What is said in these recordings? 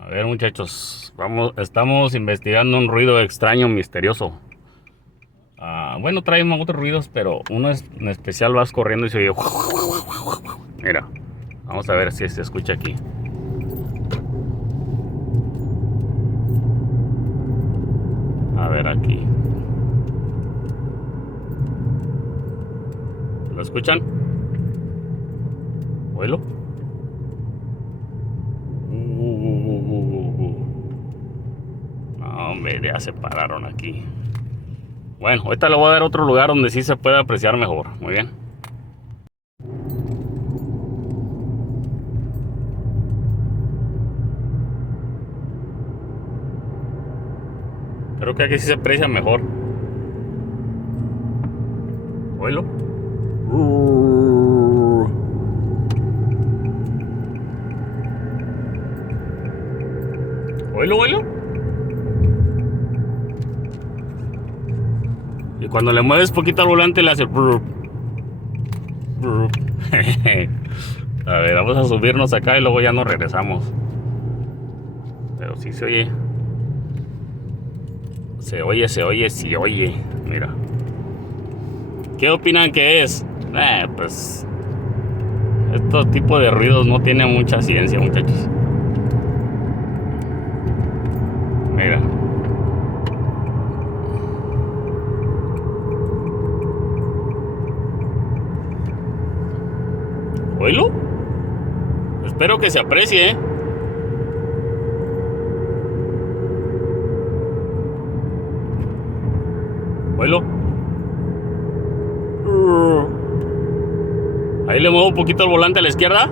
A ver, muchachos, estamos investigando un ruido extraño, misterioso. Bueno, traemos otros ruidos, pero uno en especial vas corriendo y se oye. Mira, vamos a ver si se escucha aquí. A ver aquí. ¿Lo escuchan? ¿Oílo? No, hombre, ya se pararon aquí. Bueno, ahorita le voy a dar otro lugar donde sí se puede apreciar mejor. Muy bien. Creo que aquí sí se aprecia mejor. ¿Oílo? ¿Oílo, oílo? Y cuando le mueves poquito al volante le hace. A ver, vamos a subirnos acá y luego ya nos regresamos. Pero sí se oye. Se oye, se oye, se oye. Mira. ¿Qué opinan que es? Pues estos tipos de ruidos no tienen mucha ciencia, muchachos. Mira. ¿Oílo? Espero que se aprecie, ¿eh? ¿Oílo? Ahí le muevo un poquito el volante a la izquierda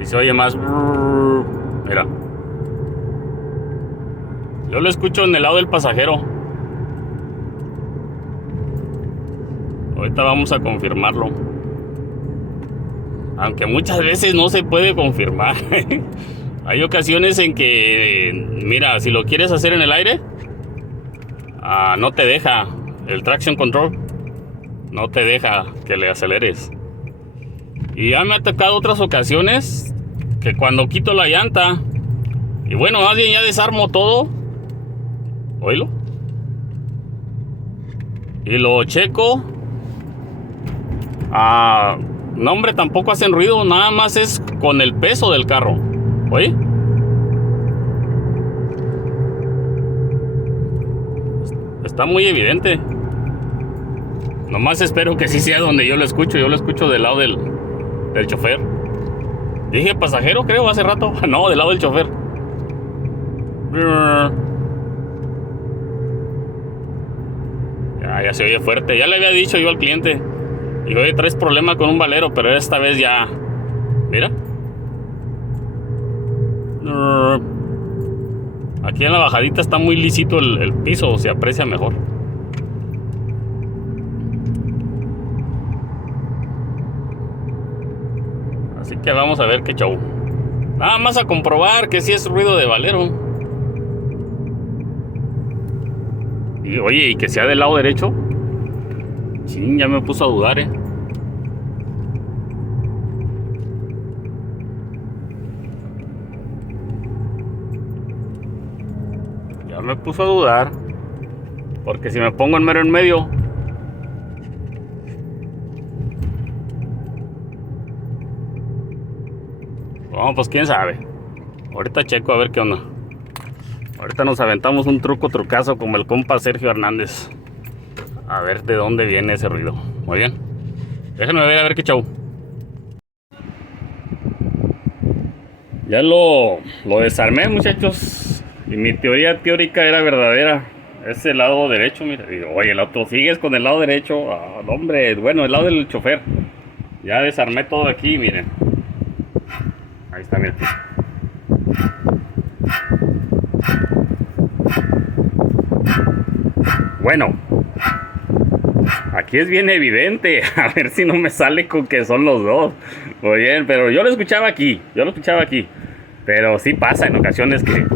y se oye más. Mira. Yo lo escucho en el lado del pasajero. Ahorita vamos a confirmarlo. Aunque muchas veces no se puede confirmar. Hay ocasiones en que, mira, si lo quieres hacer en el aire, no te deja. El traction control no te deja que le aceleres. Y ya me ha tocado otras ocasiones que cuando quito la llanta, y bueno, más bien ya desarmo todo. Oílo. Y lo checo. No, hombre, tampoco hacen ruido, nada más es con el peso del carro. ¿Oye? Está muy evidente. Nomás espero que sí sea donde yo lo escucho. Yo lo escucho del lado del chofer. Dije pasajero, creo, hace rato. No, del lado del chofer. Ya se oye fuerte. Ya le había dicho yo al cliente. Y hoy traes problema con un valero, pero esta vez ya. Mira. Aquí en la bajadita está muy lisito el piso, se aprecia mejor. Así que vamos a ver qué show. Nada más a comprobar que sí es ruido de valero. Y oye, y que sea del lado derecho. Sí, ya me puso a dudar, Ya me puso a dudar. Porque si me pongo en mero en medio. Bueno, pues quién sabe. Ahorita checo a ver qué onda. Ahorita nos aventamos un trucazo como el compa Sergio Hernández. A ver de dónde viene ese ruido. Muy bien. Déjenme ver a ver qué show. Ya lo desarmé, muchachos. Y mi teoría teórica era verdadera. Es el lado derecho, mira. Digo, oye, el otro sigues con el lado derecho. No, hombre, bueno, el lado del chofer. Ya desarmé todo aquí, miren. Ahí está, miren. Bueno, aquí es bien evidente. A ver si no me sale con que son los dos. Oye, pero yo lo escuchaba aquí. Pero sí pasa en ocasiones que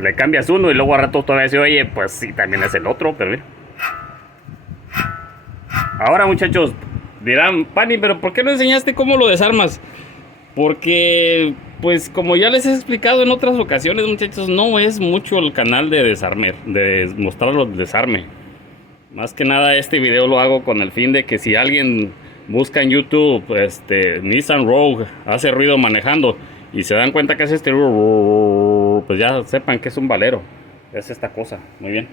le cambias uno y luego a rato todavía dice, oye, pues sí, también es el otro, pero mira. Ahora, muchachos, dirán, Pani, pero ¿por qué no enseñaste cómo lo desarmas? Porque, pues como ya les he explicado en otras ocasiones, muchachos, no es mucho el canal de desarme, de mostrar los desarme. Más que nada este video lo hago con el fin de que si alguien busca en YouTube Nissan Rogue hace ruido manejando y se dan cuenta que es pues ya sepan que es un Valero. Es esta cosa, muy bien.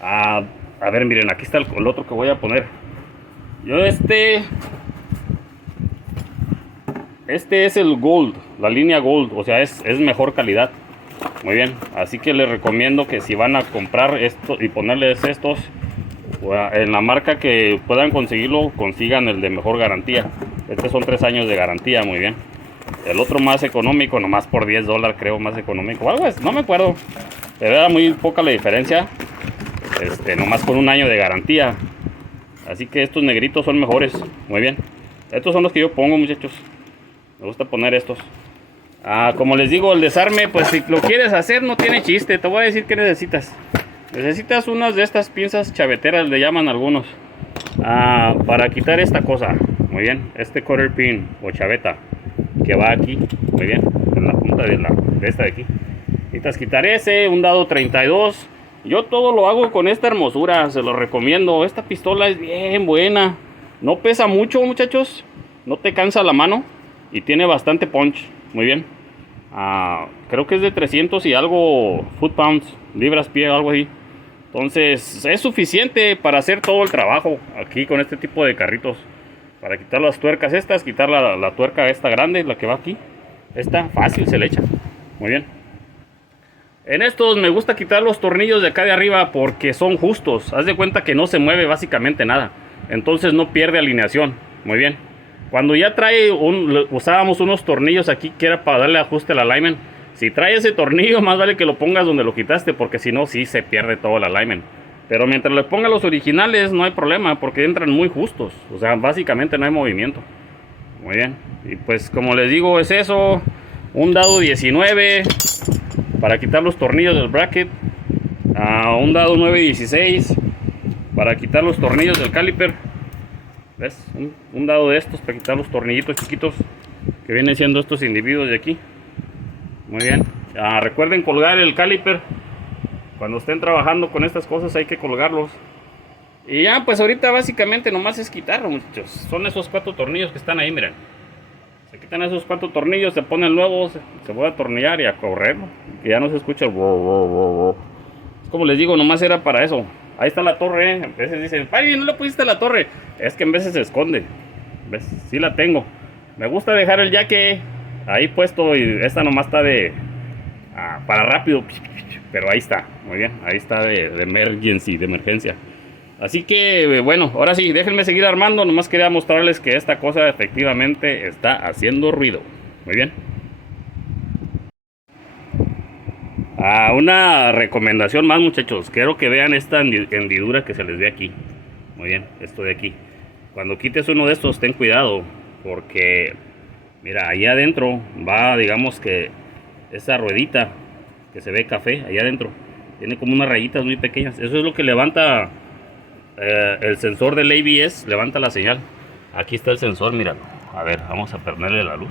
A ver, miren, aquí está el otro que voy a poner. Yo este es el Gold, la línea Gold, o sea, es mejor calidad. Muy bien, así que les recomiendo que si van a comprar esto y ponerles estos, en la marca que puedan conseguirlo, consigan el de mejor garantía. Estos son 3 años de garantía, muy bien. El otro más económico, nomás por $10 creo, más económico. Algo es, no me acuerdo, pero era muy poca la diferencia. Nomás con 1 año de garantía. Así que estos negritos son mejores, muy bien. Estos son los que yo pongo, muchachos. Me gusta poner estos. Como les digo, el desarme, pues si lo quieres hacer no tiene chiste. Te voy a decir qué necesitas. Necesitas unas de estas pinzas chaveteras, le llaman algunos, para quitar esta cosa. Muy bien, este quarter pin o chaveta que va aquí, muy bien, en la punta de esta de aquí. Necesitas quitar ese, un dado 32. Yo todo lo hago con esta hermosura, se lo recomiendo. Esta pistola es bien buena. No pesa mucho, muchachos. No te cansa la mano. Y tiene bastante punch. Muy bien. Creo que es de 300 y algo foot-pounds, libras-pie, algo así. Entonces es suficiente para hacer todo el trabajo aquí con este tipo de carritos. Para quitar las tuercas estas, quitar la tuerca esta grande, la que va aquí. Esta fácil se le echa. Muy bien. En estos me gusta quitar los tornillos de acá de arriba porque son justos. Haz de cuenta que no se mueve básicamente nada. Entonces no pierde alineación. Muy bien. Cuando ya trae usábamos unos tornillos aquí que era para darle ajuste al alignment. Si trae ese tornillo, más vale que lo pongas donde lo quitaste, porque si no, sí se pierde todo el alignment. Pero mientras le ponga los originales, no hay problema, porque entran muy justos. O sea, básicamente no hay movimiento. Muy bien. Y pues como les digo, es eso. Un dado 19 para quitar los tornillos del bracket. Un dado 9.16 para quitar los tornillos del caliper. ¿Ves? Un dado de estos para quitar los tornillitos chiquitos que vienen siendo estos individuos de aquí. Muy bien. Recuerden colgar el caliper. Cuando estén trabajando con estas cosas hay que colgarlos. Y ya, pues ahorita básicamente nomás es quitarlo, muchachos. Son esos 4 tornillos que están ahí, miren. Se quitan esos 4 tornillos, se ponen nuevos, se vuelve a atornillar y a correrlo. Que ya no se escucha el Es como les digo, nomás era para eso. Ahí está la torre, A veces dicen, ¡ay, no le pusiste la torre! Es que en veces se esconde. ¿Ves? Sí la tengo. Me gusta dejar el jaque ahí puesto y esta nomás está de... para rápido. Pero ahí está, muy bien. Ahí está de emergency, de emergencia. Así que, bueno, ahora sí, déjenme seguir armando. Nomás quería mostrarles que esta cosa efectivamente está haciendo ruido. Muy bien. Una recomendación más, muchachos. Quiero que vean esta hendidura que se les ve aquí. Muy bien, esto de aquí. Cuando quites uno de estos, ten cuidado. Porque, mira, ahí adentro va, digamos que esa ruedita que se ve café, ahí adentro. Tiene como unas rayitas muy pequeñas. Eso es lo que levanta el sensor del ABS, levanta la señal. Aquí está el sensor, míralo. A ver, vamos a ponerle la luz.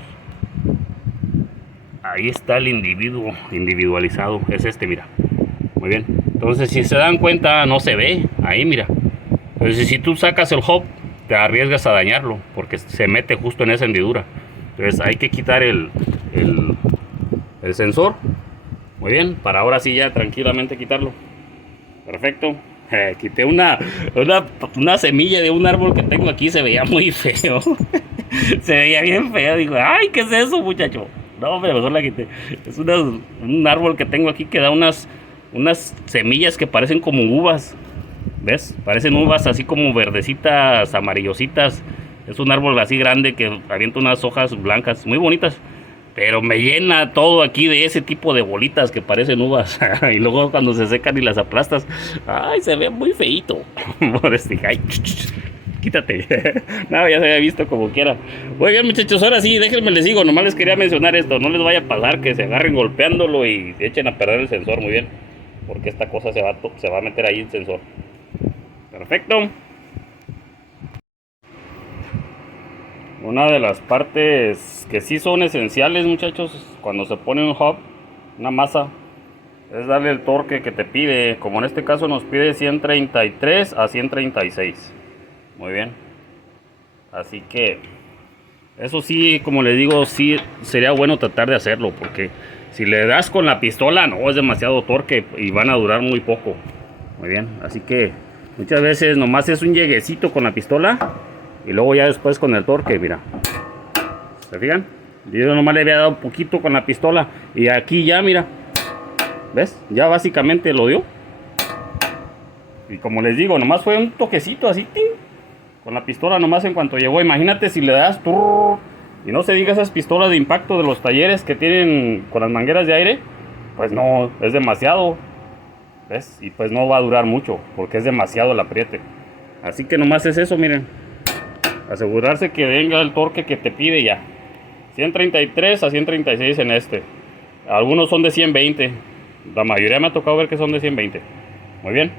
Ahí está el individuo individualizado, es este, mira. Muy bien. Entonces, si se dan cuenta, no se ve. Ahí, mira. Entonces, si tú sacas el hub, te arriesgas a dañarlo, porque se mete justo en esa hendidura. Entonces, hay que quitar el sensor. Muy bien, para ahora sí ya tranquilamente quitarlo. Perfecto. Quité una semilla de un árbol que tengo aquí, se veía muy feo. Se veía bien feo. Digo, ay, ¿qué es eso, muchacho? No, hombre, mejor la quité. Es un árbol que tengo aquí que da unas semillas que parecen como uvas. ¿Ves? Parecen uvas así como verdecitas, amarillositas. Es un árbol así grande que avienta unas hojas blancas, muy bonitas. Pero me llena todo aquí de ese tipo de bolitas que parecen uvas. Y luego cuando se secan y las aplastas, ay, se ve muy feito. Ay, quítate. No, ya se había visto como quiera. Muy bien, muchachos, ahora sí, déjenme les digo, nomás les quería mencionar esto. No les vaya a pasar que se agarren golpeándolo y echen a perder el sensor, muy bien. Porque esta cosa se va a meter ahí el sensor. Perfecto. Una de las partes que sí son esenciales, muchachos, cuando se pone un hub, una masa, es darle el torque que te pide. Como en este caso nos pide 133 a 136. Muy bien. Así que eso sí, como les digo, sí sería bueno tratar de hacerlo, porque si le das con la pistola, no, es demasiado torque y van a durar muy poco. Muy bien, así que muchas veces nomás es un lleguecito con la pistola y luego ya después con el torque, mira. ¿Se fijan? Yo nomás le había dado un poquito con la pistola y aquí ya, mira. ¿Ves? Ya básicamente lo dio. Y como les digo, nomás fue un toquecito así, ¡ting! Con la pistola nomás en cuanto llegó. Imagínate si le das y no se diga esas pistolas de impacto de los talleres que tienen con las mangueras de aire. Pues no, es demasiado. ¿Ves? Y pues no va a durar mucho porque es demasiado el apriete. Así que nomás es eso, miren. Asegurarse que venga el torque que te pide ya. 133 a 136 en este. Algunos son de 120. La mayoría me ha tocado ver que son de 120. Muy bien.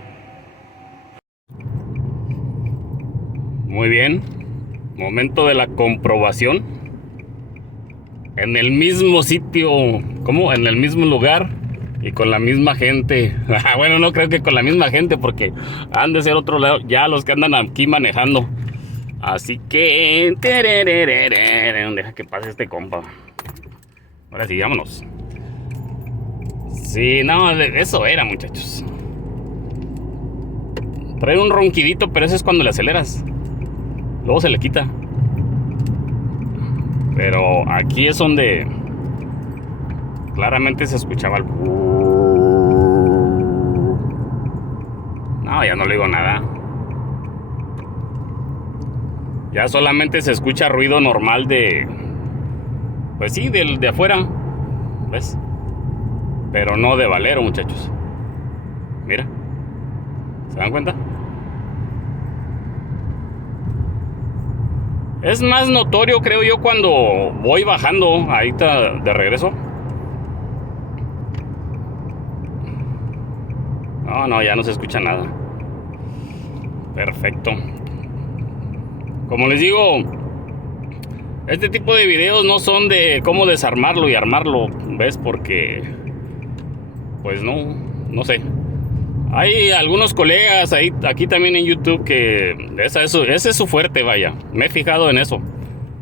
Muy bien. Momento de la comprobación. En el mismo sitio. ¿Cómo? En el mismo lugar. Y con la misma gente. Bueno, no creo que con la misma gente, porque han de ser otro lado. Ya los que andan aquí manejando. Así que... Deja que pase este compa. Ahora sí, vámonos. Sí, no, eso era, muchachos. Trae un ronquidito, pero eso es cuando le aceleras. Luego se le quita. Pero aquí es donde claramente se escuchaba el... No, ya no le digo nada. Ya solamente se escucha ruido normal de... Pues sí, de afuera. ¿Ves? Pero no de valero, muchachos. Mira. ¿Se dan cuenta? Es más notorio, creo yo, cuando voy bajando ahí de regreso. No, ya no se escucha nada. Perfecto. Como les digo, este tipo de videos no son de cómo desarmarlo y armarlo, ¿ves? Porque, pues no sé. Hay algunos colegas aquí también en YouTube que ese es su fuerte, vaya. Me he fijado en eso.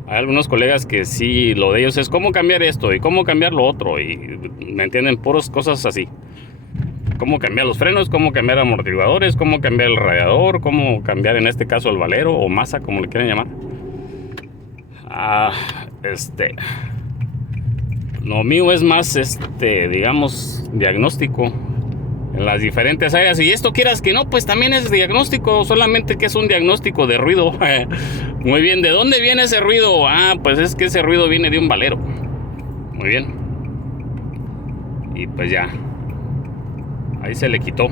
Hay algunos colegas que sí, lo de ellos es cómo cambiar esto y cómo cambiar lo otro. Y me entienden, puras cosas así. Cómo cambiar los frenos, cómo cambiar amortiguadores, cómo cambiar el radiador, cómo cambiar en este caso el valero o masa, como le quieran llamar. Lo mío es más, digamos, diagnóstico en las diferentes áreas. Y esto quieras que no, pues también es diagnóstico, solamente que es un diagnóstico de ruido. Muy bien, ¿de dónde viene ese ruido? Pues es que ese ruido viene de un valero. Muy bien. Y pues ya. Ahí se le quitó.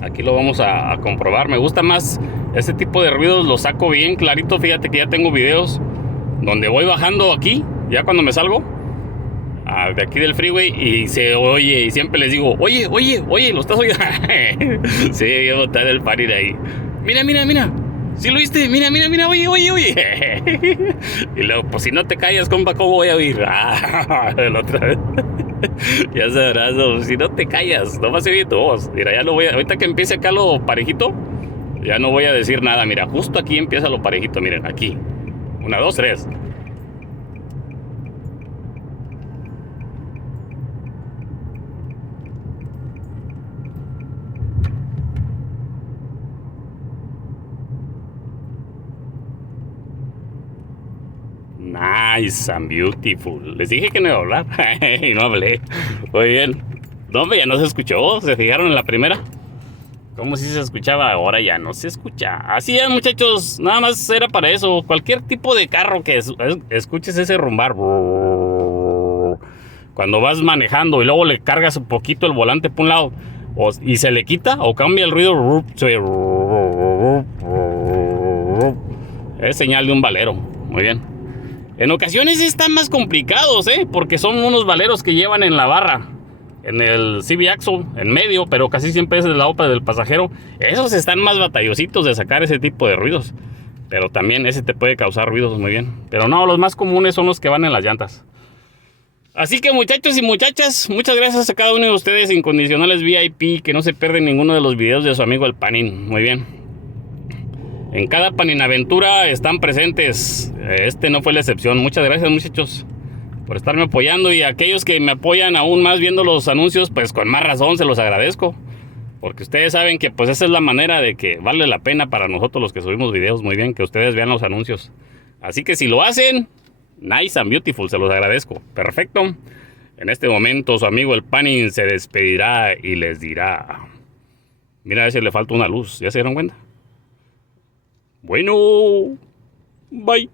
Aquí lo vamos a comprobar. Me gusta más este tipo de ruidos, lo saco bien clarito. Fíjate que ya tengo videos donde voy bajando aquí, ya cuando me salgo de aquí del freeway y se oye, y siempre les digo, oye, lo estás oyendo. Sí, voy a botar el parir ahí. Mira, ¿sí lo oíste? Mira, oye. Y luego, pues si no te callas, compa, ¿cómo voy a oír? La otra vez. Ya sabrás, no, si no te callas, no vas a oír tu voz. Mira, ya lo voy a... Ahorita que empiece acá lo parejito, ya no voy a decir nada. Mira, justo aquí empieza lo parejito, miren, aquí. 1, 2, 3. Nice and beautiful. Les dije que no iba a hablar y no hablé. Muy bien. No, hombre, ya no se escuchó. ¿Se fijaron en la primera? Como si se escuchaba, ahora ya no se escucha. Así es, muchachos, nada más era para eso. Cualquier tipo de carro que escuches ese rumbar cuando vas manejando y luego le cargas un poquito el volante por un lado y se le quita o cambia el ruido, es señal de un valero. Muy bien. En ocasiones están más complicados, porque son unos valeros que llevan en la barra, en el CV axle, en medio, pero casi siempre es del lado del pasajero. Esos están más batallositos de sacar ese tipo de ruidos. Pero también ese te puede causar ruidos muy bien. Pero no, los más comunes son los que van en las llantas. Así que muchachos y muchachas, muchas gracias a cada uno de ustedes, incondicionales VIP, que no se pierden ninguno de los videos de su amigo el Panin. Muy bien. En cada Paninaventura están presentes. Este no fue la excepción. Muchas gracias, muchachos, por estarme apoyando. Y a aquellos que me apoyan aún más viendo los anuncios, pues con más razón se los agradezco. Porque ustedes saben que pues esa es la manera de que vale la pena para nosotros los que subimos videos. Muy bien, que ustedes vean los anuncios. Así que si lo hacen, nice and beautiful, se los agradezco. Perfecto. En este momento su amigo el Panin se despedirá y les dirá: mira, a ese le falta una luz. ¿Ya se dieron cuenta? Bueno, bye.